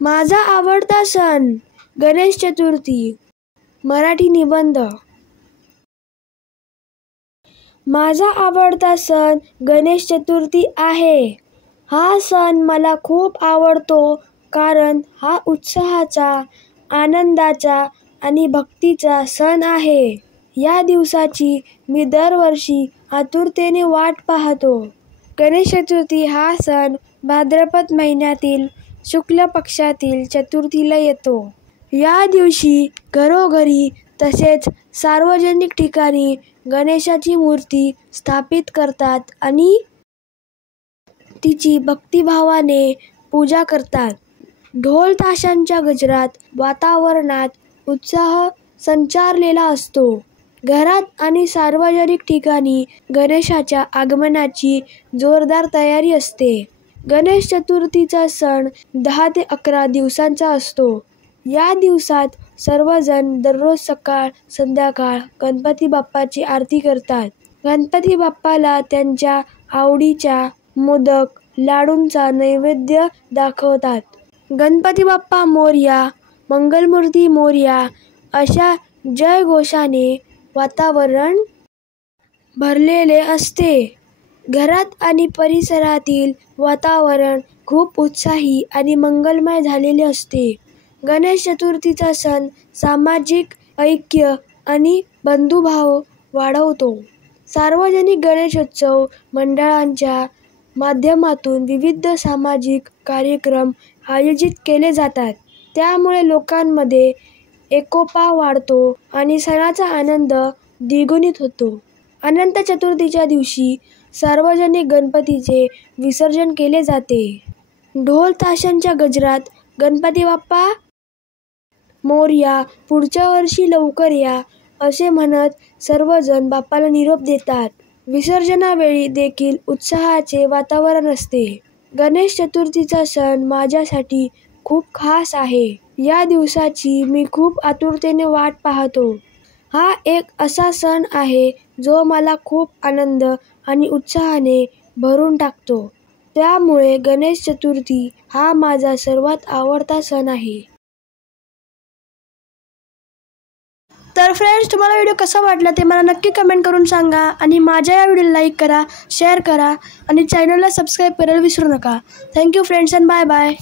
माझा आवडता सण गणेश चतुर्थी. मराठी निबंध. माझा आवडता सण गणेश चतुर्थी आहे. हा सण मला खूप आवडतो कारण हा उत्साहाचा, आनंदाचा आणि भक्तीचा सण आहे. या दिवसाची मी दरवर्षी आतुरतेने वाट पाहतो. गणेश चतुर्थी हा सण भाद्रपद महिन्यातील शुक्ल पक्षातील चतुर्थीला येतो. या दिवशी घरोघरी तसेच सार्वजनिक ठिकाणी गणेशाची मूर्ती स्थापित करतात आणि तिची भक्तिभावाने पूजा करतात. ढोल ताशांच्या गजरात वातावरणात उत्साह संचारलेला असतो. घरात आणि सार्वजनिक ठिकाणी गणेशाच्या आगमनाची जोरदार तयारी असते. गणेश चतुर्थीचा सण 10 ते 11 दिवसांचा असतो. या दिवसात सर्वजण दररोज सकाळ संध्याकाळ गणपती बाप्पाची आरती करतात. गणपती बाप्पाला त्यांच्या आवडीच्या मोदक, लाडूंचा नैवेद्य दाखवतात. गणपती बाप्पा मोरया, मंगलमूर्ती मोरया अशा जयघोषाने वातावरण भरलेले असते. घरात आणि परिसरातील वातावरण खूप उत्साही आणि मंगलमय झालेले असते. गणेश चतुर्थीचा सण सामाजिक ऐक्य आणि बंधुभाव वाढवतो. सार्वजनिक गणेशोत्सव मंडळांच्या माध्यमातून विविध सामाजिक कार्यक्रम आयोजित केले जातात. त्यामुळे लोकांमध्ये एकोपा वाढतो आणि सणाचा आनंद द्विगुणित होतो. अनंत चतुर्थीच्या दिवशी सार्वजनिक गणपतीचे विसर्जन केले जाते. ढोल ताशांच्या गजरात गणपती बाप्पा मोरया, पुढच्या वर्षी लवकर या असे म्हणत सर्वजण बाप्पाला निरोप देतात. विसर्जनावेळी देखील उत्साहाचे वातावरण असते. गणेश चतुर्थीचा सण माझ्यासाठी खूप खास आहे. या दिवसाची मी खूप आतुरतेने वाट पाहतो. हा एक असा सण आहे जो मला खूप आनंद आणि उत्साहाने भरून टाकतो. त्यामुळे गणेश चतुर्थी हा माझा सर्वात आवडता सण आहे. तर फ्रेंड्स, तुम्हाला व्हिडिओ कसा वाटला ते मला नक्की कमेंट करून सांगा आणि माझ्या या व्हिडिओला लाईक करा, शेअर करा आणि चॅनलला सबस्क्राईब करायला विसरू नका. Thank you friends and bye bye.